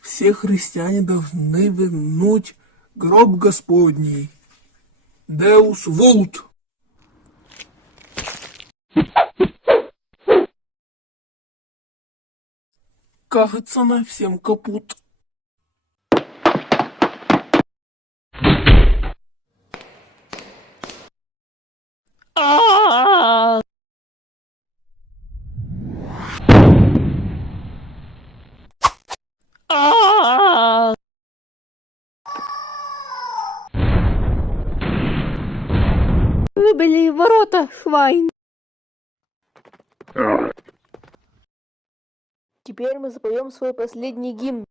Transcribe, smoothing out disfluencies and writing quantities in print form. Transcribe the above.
Все христиане должны вернуть гроб Господний. Deus vult. Кажется, на всем капут. Выбили ворота, Хвайн. Теперь мы запоем свой последний гимн.